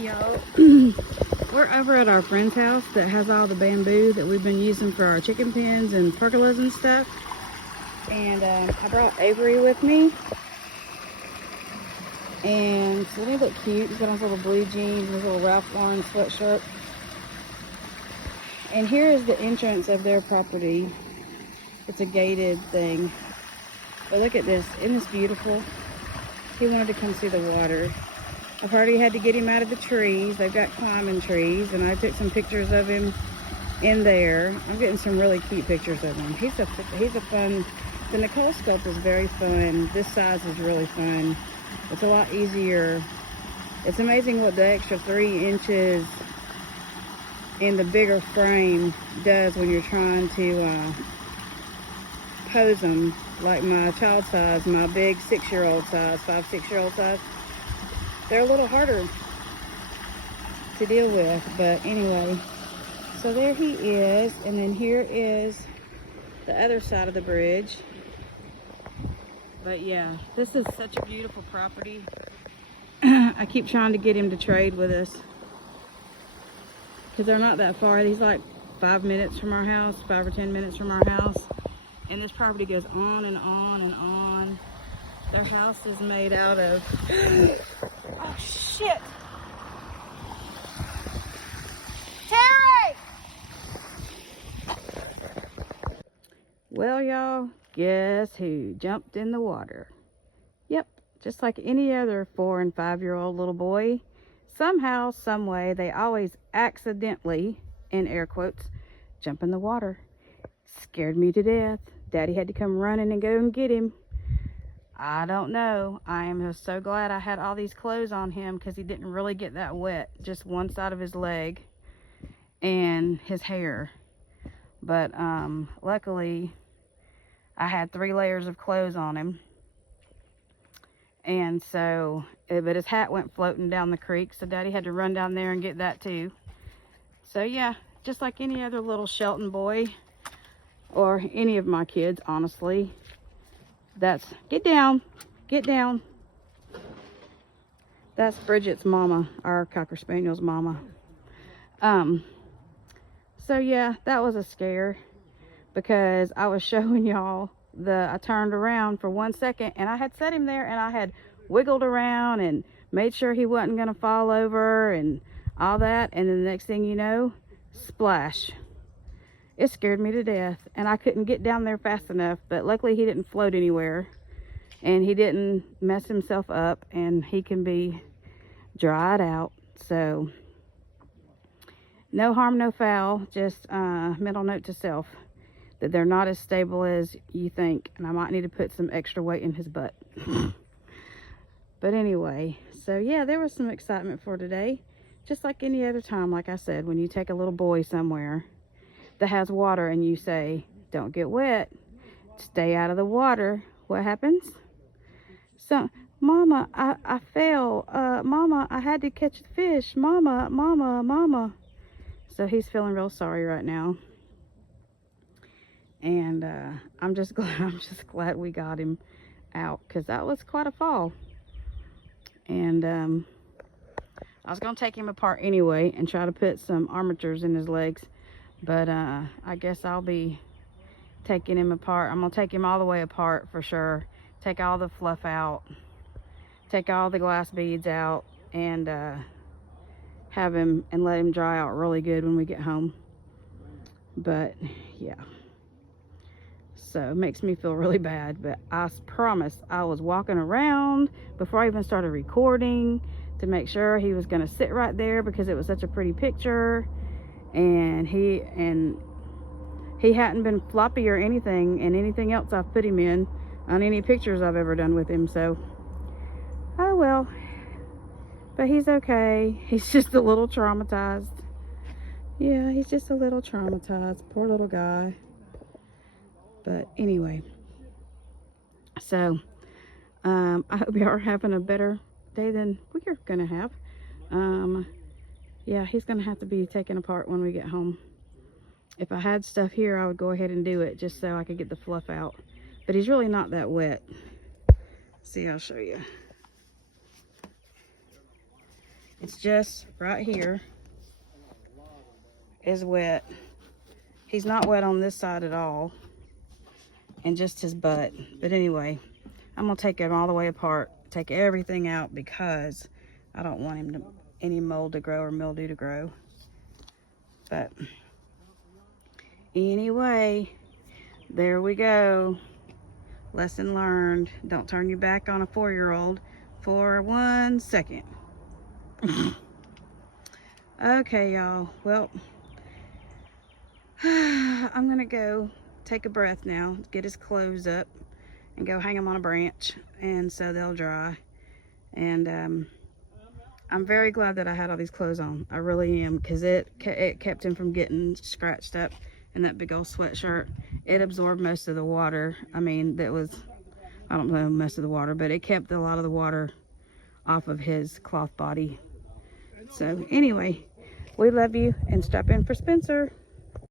y'all. We're over at our friend's house that has all the bamboo that we've been using for our chicken pens and pergolas and stuff. And I brought Avery with me. And so they look cute. He's got his little blue jeans and his little Ralph Lauren sweatshirt. And here is the entrance of their property. It's a gated thing. But look at this. Isn't this beautiful? He wanted to come see the water. I've already had to get him out of the trees. They've got climbing trees, and I took some pictures of him in there. I'm getting some really cute pictures of him. He's a fun. The Nicole scope is very fun. This size is really fun. It's a lot easier. It's amazing what the extra 3 inches in the bigger frame does when you're trying to pose them. Like my child size, my big 6-year-old size, 5-6-year-old size. They're a little harder to deal with, but anyway. So there he is, and then here is the other side of the bridge. But yeah, this is such a beautiful property. I keep trying to get him to trade with us because they're not that far. He's like 5 minutes from our house, 5 or 10 minutes from our house. And this property goes on and on and on. Their house is made out of... Oh, shit! Terry! Well, y'all, guess who jumped in the water? Yep, just like any other 4- and 5-year-old little boy. Somehow, some way, they always accidentally, in air quotes, jump in the water. Scared me to death. Daddy had to come running and go and get him. I don't know. I am just so glad I had all these clothes on him because he didn't really get that wet. Just one side of his leg and his hair. But luckily, I had 3 layers of clothes on him. And so, but his hat went floating down the creek, so Daddy had to run down there and get that too. So yeah, just like any other little Shelton boy, or any of my kids, honestly. That's, get down, get down. That's Bridget's mama, our Cocker Spaniel's mama. So yeah, that was a scare because I was showing y'all I turned around for 1 second and I had set him there and I had wiggled around and made sure he wasn't gonna fall over and all that. And then the next thing you know, splash. It scared me to death, and I couldn't get down there fast enough, but luckily he didn't float anywhere, and he didn't mess himself up, and he can be dried out. So, no harm, no foul, just mental note to self that they're not as stable as you think, and I might need to put some extra weight in his butt. But anyway, so yeah, there was some excitement for today, just like any other time, like I said, when you take a little boy somewhere that has water and you say, don't get wet, stay out of the water, what happens? So, Mama, I fell. Mama, I had to catch the fish. Mama. So he's feeling real sorry right now. And I'm just glad we got him out because that was quite a fall. And I was gonna take him apart anyway and try to put some armatures in his legs. But I guess I'll be taking him apart. I'm going to take him all the way apart for sure. Take all the fluff out. Take all the glass beads out. And have him and let him dry out really good when we get home. But yeah. So it makes me feel really bad. But I promise I was walking around before I even started recording to make sure he was going to sit right there because it was such a pretty picture. And he hadn't been floppy or anything in anything else I've put him in on any pictures I've ever done with him. So, oh well. But he's okay. He's just a little traumatized. Yeah, he's just a little traumatized. Poor little guy. But anyway. So, I hope you are having a better day than we're going to have. Yeah, he's going to have to be taken apart when we get home. If I had stuff here, I would go ahead and do it just so I could get the fluff out. But he's really not that wet. See, I'll show you. It's just right here is wet. He's not wet on this side at all, and just his butt. But anyway, I'm gonna take him all the way apart, take everything out, because I don't want him to any mold to grow or mildew to grow. But anyway, there we go. Lesson learned. Don't turn your back on a 4-year-old for 1 second. Okay, y'all. Well, I'm gonna go take a breath now, get his clothes up, and go hang them on a branch, and so they'll dry. And I'm very glad that I had all these clothes on. I really am, because it kept him from getting scratched up in that big old sweatshirt. It absorbed most of the water. I mean, that was, I don't know most of the water, but it kept a lot of the water off of his cloth body. So anyway, we love you, and strap in for Spencer.